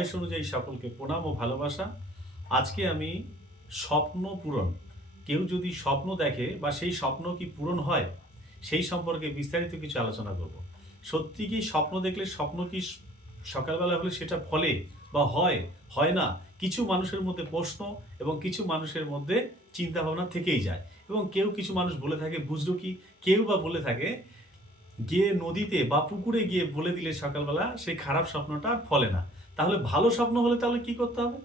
বয়স অনুযায়ী সকলকে প্রণাম ও ভালোবাসা। আজকে আমি স্বপ্ন পূরণ, কেউ যদি স্বপ্ন দেখে বা সেই স্বপ্ন কি পূরণ হয় সেই সম্পর্কে বিস্তারিত কিছু আলোচনা করব। সত্যি কি স্বপ্ন দেখলে স্বপ্ন কি সকালবেলা হলে সেটা ফলে বা হয় না? কিছু মানুষের মধ্যে প্রশ্ন এবং কিছু মানুষের মধ্যে চিন্তা ভাবনা থেকেই যায়। এবং কিছু মানুষ বলে থাকে বুঝলো কি, কেউ বা বলে থাকে গিয়ে নদীতে বা পুকুরে গিয়ে বলে দিলে সকালবেলা সেই খারাপ স্বপ্নটা আর ফলে না। তাহলে ভালো স্বপ্ন হলে তাহলে কি করতে হবে?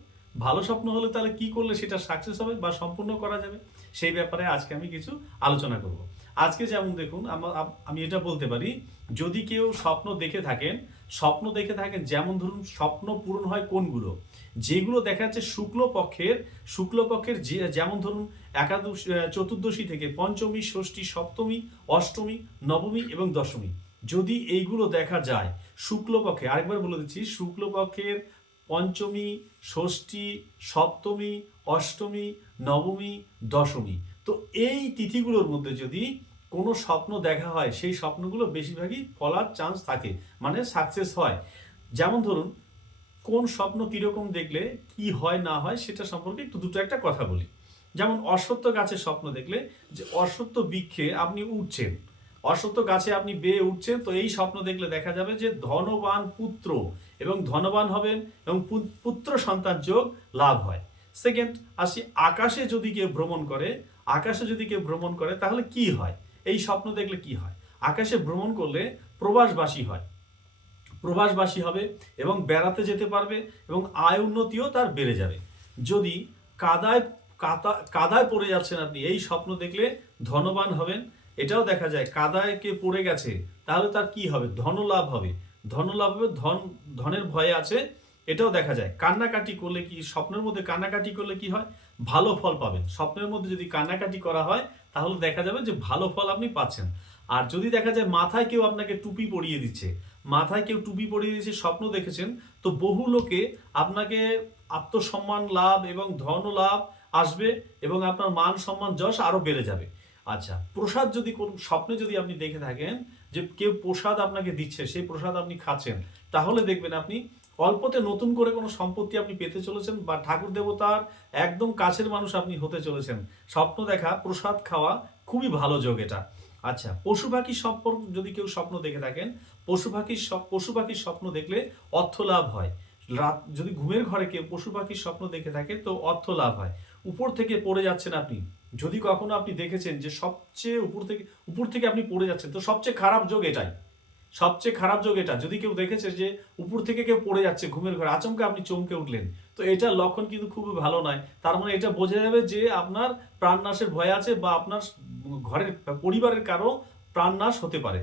ভালো স্বপ্ন হলে তাহলে কি করলে সেটা সাকসেস হবে বা সম্পূর্ণ করা যাবে? সেই ব্যাপারে আজকে আমি কিছু আলোচনা করব। আজকে যেমন দেখুন আমি এটা বলতে পারি, যদি কেউ স্বপ্ন দেখে থাকেন যেমন ধরুন স্বপ্ন পূরণ হয় কোনগুলো? যেগুলো দেখা যাচ্ছে শুক্লপক্ষের যেমন ধরুন চতুর্দশী থেকে পঞ্চমী, ষষ্ঠী, সপ্তমী, অষ্টমী, নবমী এবং দশমী। যদি এইগুলো দেখা যায় শুক্লপক্ষে, আরেকবার বলে দিচ্ছি, শুক্লপক্ষের পঞ্চমী, ষষ্ঠী, সপ্তমী, অষ্টমী, নবমী, দশমী। তো এই তিথিগুলোর মধ্যে যদি কোনো স্বপ্ন দেখা হয় সেই স্বপ্নগুলো বেশিরভাগই ফলার চান্স থাকে, মানে সাকসেস হয়। যেমন ধরুন কোন স্বপ্ন কিরকম দেখলে কি হয় না হয় সেটা সম্পর্কে দুটো একটা কথা বলি। যেমন অশ্বত্থ গাছের স্বপ্ন দেখলে, যে অশ্বত্থ বৃক্ষে আপনি উঠছেন, অশ্বত্থ গাছে আপনি বেয়ে উঠছেন, তো এই স্বপ্ন দেখলে দেখা যাবে যে ধনবান পুত্র এবং ধনবান হবেন এবং পুত্র সন্তান যোগ লাভ হয়। সেকেন্ড আসি, আকাশে যদি কেউ ভ্রমণ করে তাহলে কি হয়? এই স্বপ্ন দেখলে কি হয়? আকাশে ভ্রমণ করলে প্রবাসবাসী হবে এবং বেড়াতে যেতে পারবে এবং আয় উন্নতিও তার বেড়ে যাবে। যদি কাদায় কাদায় পড়ে যাচ্ছেন আপনি, এই স্বপ্ন দেখলে ধনবান হবেন। এটাও দেখা যায় কাদায় কে পড়ে গেছে তাহলে তার কি হবে? ধনলাভ হবে। ধনের ভয়ে আছে, এটাও দেখা যায়। কান্নাকাটি করলে কি, স্বপ্নের মধ্যে কান্নাকাটি করলে কি হয়? ভালো ফল পাবেন। স্বপ্নের মধ্যে যদি কান্নাকাটি করা হয় তাহলে দেখা যাবে যে ভালো ফল আপনি পাচ্ছেন। আর যদি দেখা যায় মাথায় কেউ আপনাকে টুপি পরিয়ে দিচ্ছে, স্বপ্ন দেখেছেন, তো বহু লোকে আপনাকে আত্মসম্মান লাভ এবং ধন লাভ আসবে এবং আপনার মান সম্মান যশ আরো বেড়ে যাবে। আচ্ছা, প্রসাদ যদি কোন স্বপ্নে যদি আপনি দেখে থাকেন যে কেউ প্রসাদ আপনাকে দিচ্ছে, সেই প্রসাদ আপনি খাচ্ছেন, তাহলে দেখবেন আপনি অল্পতে নতুন করে কোনো সম্পত্তি আপনি পেতে চলেছেন বা ঠাকুর দেবতার একদম কাছের মানুষ আপনি হতে চলেছেন। স্বপ্ন দেখা, প্রসাদ খাওয়া খুবই ভালো যোগ এটা। আচ্ছা, পশু পাখি সম্পর্ক যদি কেউ স্বপ্ন দেখে থাকেন, পশু পাখির স্বপ্ন দেখলে অর্থ লাভ হয়। রাত যদি ঘুমের ঘরে কেউ পশু পাখির স্বপ্ন দেখে থাকে তো অর্থ লাভ হয়। উপর থেকে পড়ে যাচ্ছেন আপনি, যদি কখনো আপনি দেখেছেন যে সবচেয়ে উপর থেকে আপনি পড়ে যাচ্ছেন, তো সবচেয়ে খারাপ যোগ এটাই। যদি কেউ দেখেছে যে উপর থেকে কেউ পড়ে যাচ্ছে ঘুমের ঘরে, আচমকা আপনি চমকে উঠলেন, তো এটার লক্ষণ কিন্তু খুবই ভালো নয়। তার মানে এটা বোঝা যাবে যে আপনার প্রাণনাশের ভয় আছে বা আপনার ঘরের পরিবারের কারো প্রাণনাশ হতে পারে।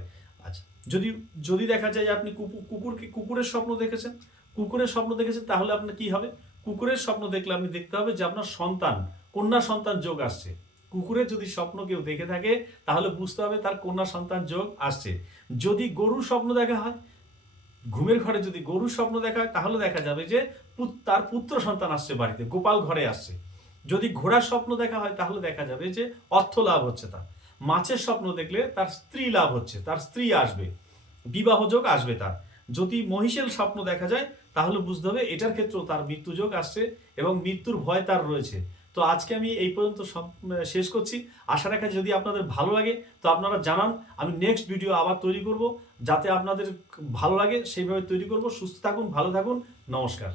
আচ্ছা, যদি যদি দেখা যায় আপনি কুকুরের স্বপ্ন দেখেছেন তাহলে আপনার কি হবে? কুকুরের স্বপ্ন দেখলে আপনি দেখতে হবে যে আপনার কন্যা সন্তান যোগ আসছে। কুকুরের যদি স্বপ্ন কেউ দেখে থাকে তাহলে বুঝতে হবে তার কন্যা সন্তান যোগ আসছে। যদি গরুর স্বপ্ন দেখা হয়, ঘুমের ঘরে যদি গরুর স্বপ্ন দেখা হয় তাহলে দেখা যাবে যে তার পুত্র সন্তান আসছে বাড়িতে, গোপাল ঘরে আসছে। যদি ঘোড়ার স্বপ্ন দেখা হয় তাহলে দেখা যাবে যে অর্থ লাভ হচ্ছে তার। মাছের স্বপ্ন দেখলে তার স্ত্রী লাভ হচ্ছে, তার স্ত্রী আসবে, বিবাহ যোগ আসবে তার। যদি মহিষের স্বপ্ন দেখা যায় তাহলে বুঝতে হবে এটার ক্ষেত্রেও তার মৃত্যু যোগ আসছে এবং মৃত্যুর ভয় তার রয়েছে। তো আজকে আমি এই পর্যন্ত শেষ করছি। আশা রাখা যদি আপনাদের ভালো লাগে তো আপনারা জানান, আমি নেক্সট ভিডিও আবার তৈরি করব, যাতে আপনাদের ভালো লাগে সেইভাবে তৈরি করব। সুস্থ থাকুন, ভালো থাকুন, নমস্কার।